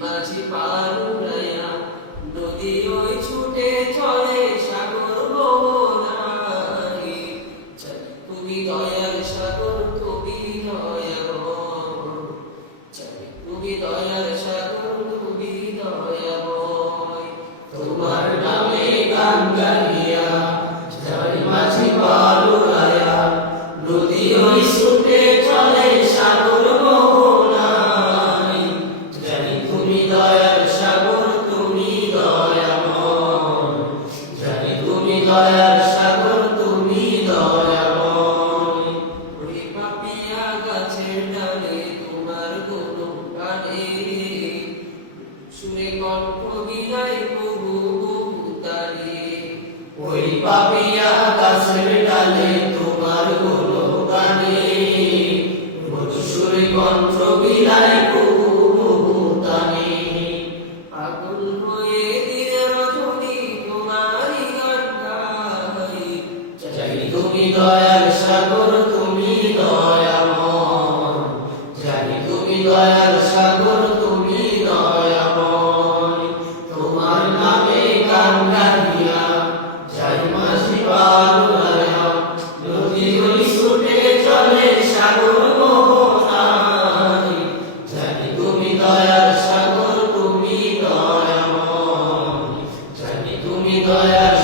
মাঝি পার উড়াইয়া নদী ওই ছুটে চলে সাগর মোহনায়। তুমি দয়াল সাগর তুমি দয়াময়, তুমি দয়াল সাগর তুমি দয়াময়। তোমার নামে গান গাইয়া যাই মাঝি পার উড়াইয়া নদী ওই ছুটে চলে সাগর মোহনায়। জানি তুমি দয়াল সাগর তুমি দয়াময়, জানি তুমি দয়াল সাগর তুমি দয়াময়। ওই পাপিয়া গাছের ডালে তোমার গুণগানে সুরে কণ্ঠ গিলাই প্রভু বহু তারে। ওই পাপিয়া গাছের ডালে তোমার গুণগানে সুরে কণ্ঠ গিলাই প্রভু বহু তারে। আগুন হয়ে দিনের রজনী তোমারই গান গাই। জানি তুমি দয়াল সাগর তুমি দয়াময়, জানি তুমি দয়াল সাগর তুমি দয়াময়। তোমার নামে গান গাইয়া যাই মাঝি পার উড়াইয়া নদী ওই ছুটে চলে সাগর মোহনায়। জানি তুমি দয়াল সাগর তুমি দয়াময়, জানি তুমি দয়াল